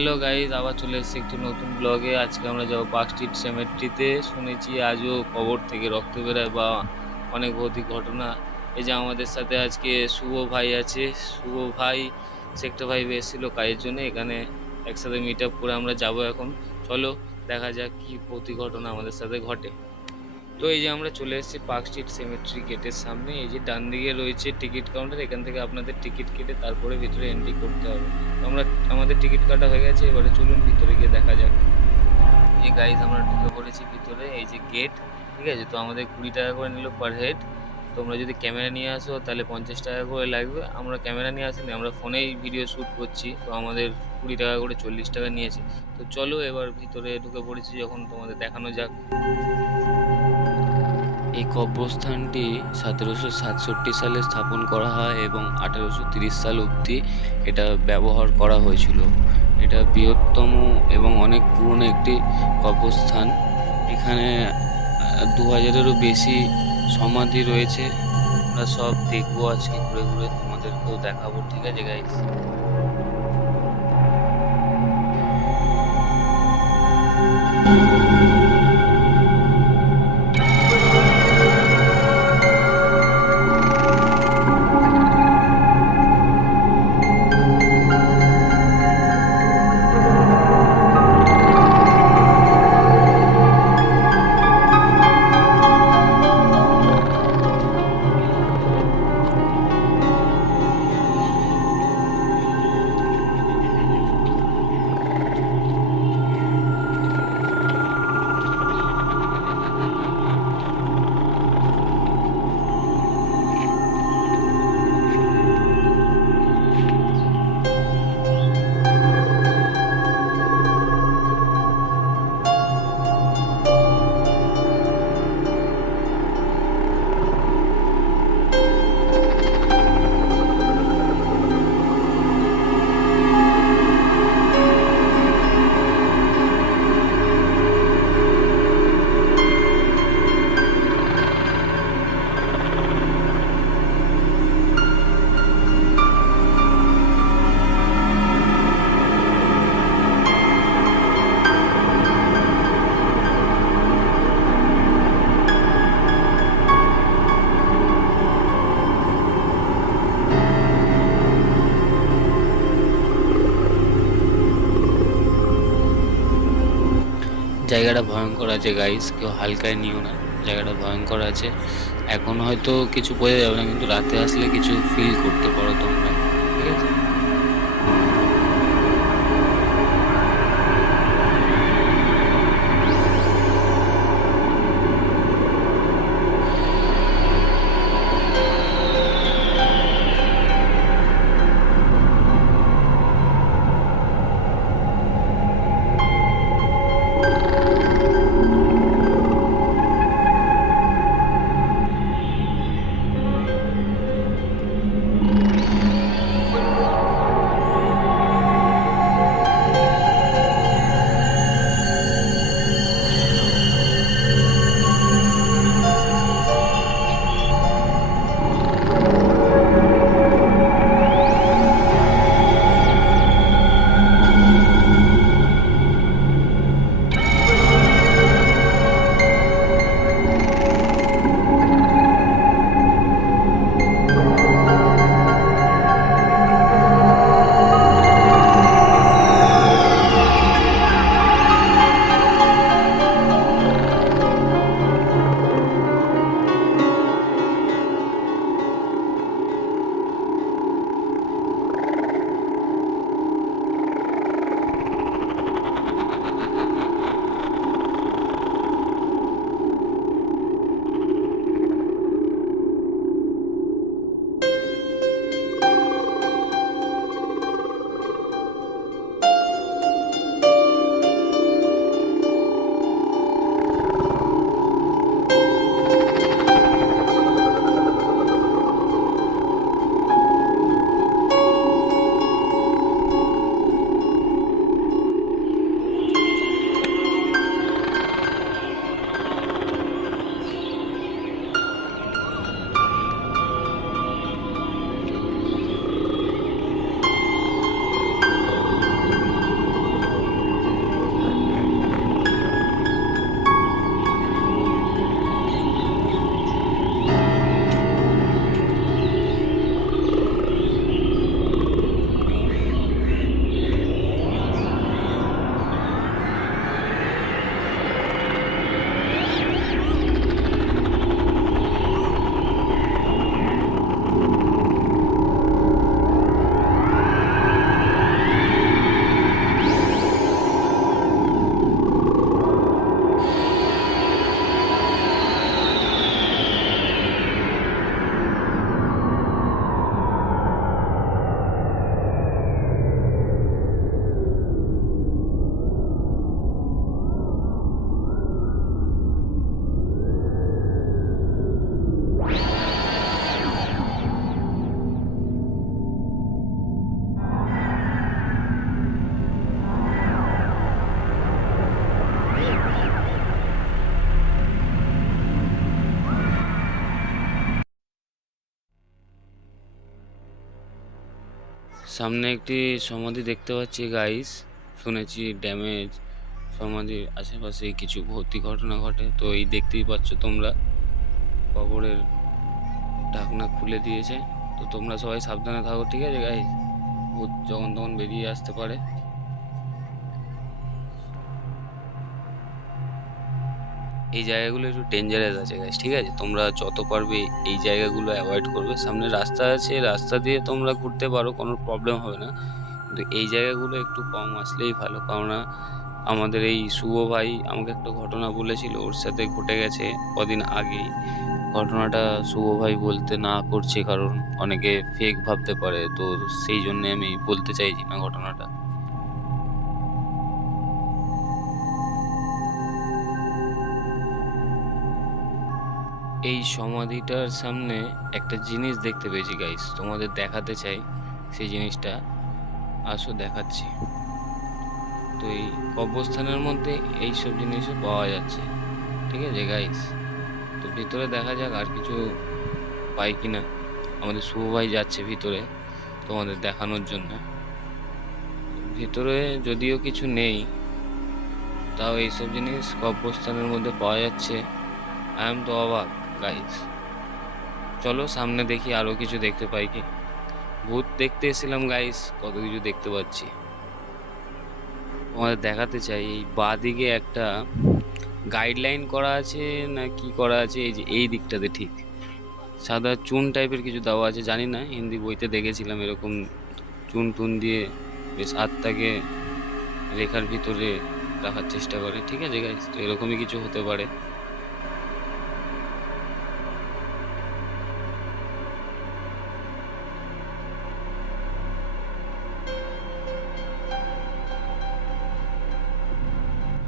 Hello guys, আবার চলে এসেছি একটি নতুন ব্লগে। আজকে আমরা যাবো পার্ক স্ট্রিট সেমেট্রিতে। শুনেছি আজও কবর থেকে রক্ত বেরোয় বা অনেক ভৌতিক ঘটনা। এই যে আমাদের সাথে আজকে শুভ ভাই আছে। শুভ ভাই সেক্টর 5 এসেছিল কাজের জন্য। এখানে একসাথে মিট আপ করে আমরা যাব এখন। চলো দেখা যাক কি ভৌতিক ঘটনা আমাদের সাথে ঘটে। তো এই যে আমরা চলে এসেছি পার্ক স্ট্রিট সেমেট্রি গেটের সামনে। এই যে ডান দিকে রয়েছে টিকিট কাউন্টার, এখান থেকে আপনাদের টিকিট কেটে তারপরে ভিতরে এন্ট্রি করতে হবে। তো আমাদের টিকিট কাটা হয়ে গেছে, এবারে চলুন ভিতরে গিয়ে দেখা যাক। এই গাইজ আমরা ঢুকে পড়েছি ভিতরে, এই যে গেট। ঠিক আছে, তো আমাদের 20 টাকা করে নিল পার হেড। তোমরা যদি ক্যামেরা নিয়ে আসো তাহলে 50 টাকা করে লাগবে। আমরা ক্যামেরা নিয়ে আসিনি, আমরা ফোনেই ভিডিও শ্যুট করছি, তো আমাদের 20 টাকা করে 40 টাকা নিয়েছে। তো চলো এবার ভিতরে ঢুকে পড়েছি যখন, তোমাদের দেখানো যাক। এই কবরস্থানটি 1767 সালে স্থাপন করা হয় এবং 1830 সাল অবধি এটা ব্যবহার করা হয়েছিল। এটা বৃহত্তম এবং অনেক পুরনো একটি কবরস্থান। এখানে 2000-এরও বেশি সমাধি রয়েছে। আমরা সব দেখবো আজকে ঘুরে ঘুরে, তোমাদেরকেও দেখাবো। ঠিক আছে গাইস। জায়গাটা ভয়ঙ্কর আছে গাইস, কেউ হালকায় নিও না। জায়গাটা ভয়ঙ্কর আছে। এখন হয়তো কিছু বোঝা যাবে না, কিন্তু রাতে আসলে কিছু ফিল করতে পারো তোমরা। ঠিক আছে। সামনে একটি সমাধি দেখতে পাচ্ছি গাইস। শুনেছি ড্যামেজ সমাধির আশেপাশে কিছু ভৌতিক ঘটনা ঘটে, তো এই দেখতেই পাচ্ছ তোমরা কবরের ঢাকনা খুলে দিয়েছে। তো তোমরা সবাই সাবধানে থাকো, ঠিক আছে গাইস? ভূত যখন তখন বেরিয়ে আসতে পারে। এই জায়গাগুলো একটু ডেঞ্জারাস আছে গাইস, ঠিক আছে? তোমরা যত পারবে এই জায়গাগুলো অ্যাভয়েড করবে। সামনে রাস্তা আছে, রাস্তা দিয়ে তোমরা ঘুরতে পারো, কোনো প্রবলেম হবে না, কিন্তু এই জায়গাগুলো একটু কম আসলেই ভালো। কেননা আমাদের এই শুভ ভাই আমাকে একটা ঘটনা বলেছিল, ওর সাথে ঘটে গেছে কদিন আগেই। ঘটনাটা শুভ ভাই বলতে না করছে কারণ অনেকে ফেক ভাবতে পারে, তো সেই জন্য আমি বলতে চাইছি না ঘটনাটা। এই সমাধিটার সামনে একটা জিনিস দেখতে পেয়েছি গাইস, তোমাদের দেখাতে চাই সেই জিনিসটা। আসো দেখাচ্ছি। তো এই কবরস্থানের মধ্যে এইসব জিনিসও পাওয়া যাচ্ছে, ঠিক আছে গাইস? তো ভিতরে দেখা যাক আর কিছু পাই কিনা। আমাদের শুভ ভাই যাচ্ছে ভিতরে তোমাদের দেখানোর জন্য। ভিতরে যদিও কিছু নেই, তাও এইসব জিনিস কবরস্থানের মধ্যে পাওয়া যাচ্ছে। আই এম তো অবাক গাইস। চলো সামনে দেখি আরো কিছু দেখতে পাই কি। ভূত দেখতে এসেছিলাম গাইস, কত কিছু দেখতে পাচ্ছি। তোমাদের দেখাতে চাই এই বাঁ দিকে একটা গাইডলাইন করা আছে না কি করা আছে, এই যে এই দিকটাতে ঠিক সাদা চুন টাইপের কিছু দেওয়া আছে, জানি না, হিন্দি বইতে দেখেছিলাম এরকম চুন টুন দিয়ে বেশ আত্মাকে রেখার ভিতরে রাখার চেষ্টা করে, ঠিক আছে গাইস? তো এরকমই কিছু হতে পারে।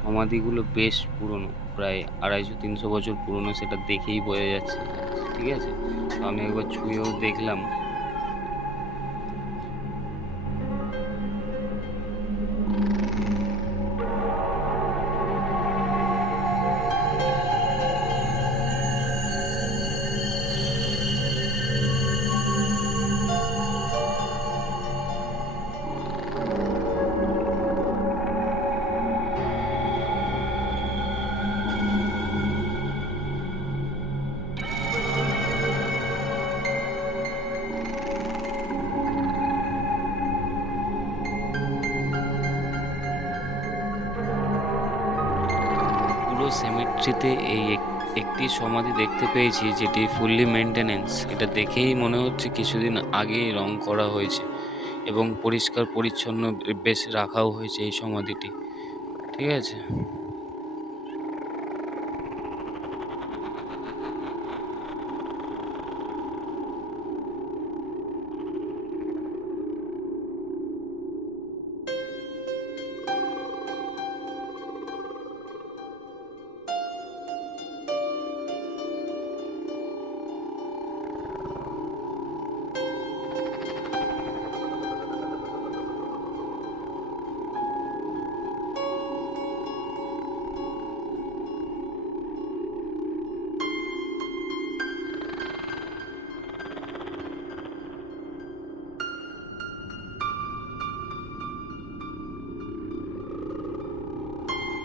সমাধিগুলো বেশ পুরনো, প্রায় 250-300 বছর পুরনো, সেটা দেখেই বোঝা যাচ্ছে, ঠিক আছে? তো আমি একবার ছুঁয়েও দেখলাম। পুরো সেমেট্রিতে এই একটি সমাধি দেখতে পেয়েছি যেটি ফুললি মেনটেনেন্স। এটা দেখেই মনে হচ্ছে কিছুদিন আগেই রং করা হয়েছে এবং পরিষ্কার পরিচ্ছন্ন বেশ রাখাও হয়েছে এই সমাধিটি, ঠিক আছে?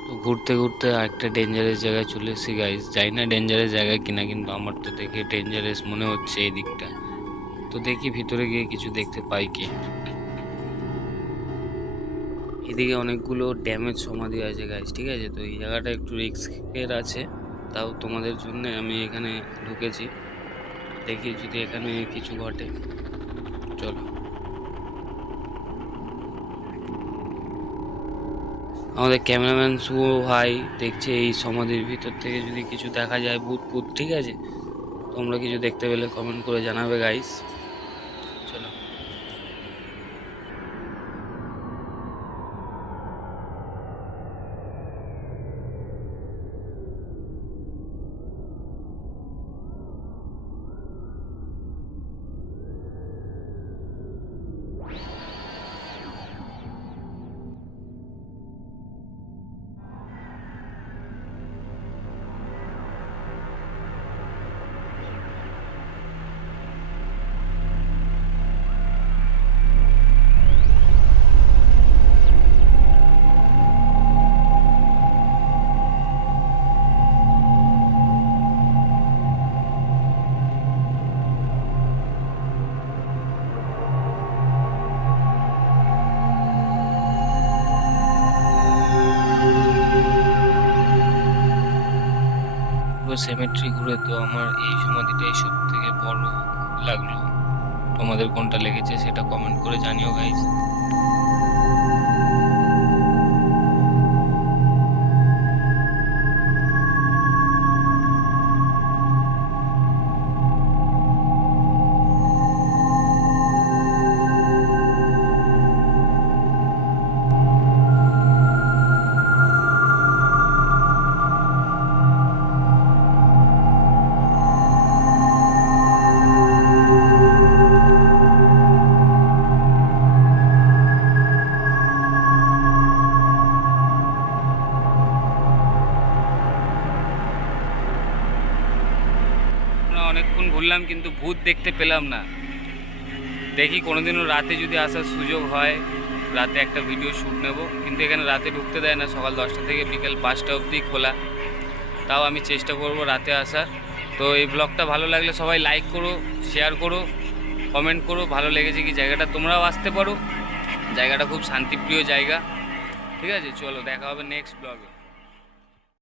তো ঘুরতে ঘুরতে আরেকটা ডেঞ্জারাস জায়গায় চলে এসেছি গাইস। জানি না ডেঞ্জারাস জায়গায় কিনা, কিন্তু আমার তো দেখে ডেঞ্জারাস মনে হচ্ছে এই দিকটা। তো দেখি ভিতরে গিয়ে কিছু দেখতে পাই কি। এদিকে অনেকগুলো ড্যামেজ সমাধি আছে গাইস, ঠিক আছে? তো এই জায়গাটা একটু রিস্কের আছে, তাও তোমাদের জন্য আমি এখানে ঢুকেছি। দেখি যদি এখানে কিছু ঘটে। চলো। আমাদের ক্যামেরাম্যান শুভ ভাই দেখছে এই সমাধির ভিতর থেকে যদি কিছু দেখা যায় ভূত ভূত, ঠিক আছে? তোমরা কিছু দেখতে পেলে কমেন্ট করে জানাবে গাইস। চলো। সেমেট্রি ঘুরে তো আমার এই সমাধিটাই সব থেকে বড় লাগলো। তোমাদের কোনটা লেগেছে সেটা কমেন্ট করে জানিও গাইজ। অনেকক্ষণ ঘুরলাম কিন্তু ভূত দেখতে পেলাম না। দেখি কোনোদিনও রাতে যদি আসার সুযোগ হয়, রাতে একটা ভিডিও শ্যুট নেব। কিন্তু এখানে রাতে ঢুকতে দেয় না, সকাল 10টা থেকে বিকেল 5টা অবধি খোলা। তাও আমি চেষ্টা করব রাতে আসার। তো এই ব্লগটা ভালো লাগলে সবাই লাইক করো, শেয়ার করো, কমেন্ট করো ভালো লেগেছে কি জায়গাটা। তোমরাও আসতে পারো, জায়গাটা খুব শান্তিপ্রিয় জায়গা। ঠিক আছে, চলো দেখা হবে নেক্সট ব্লগে।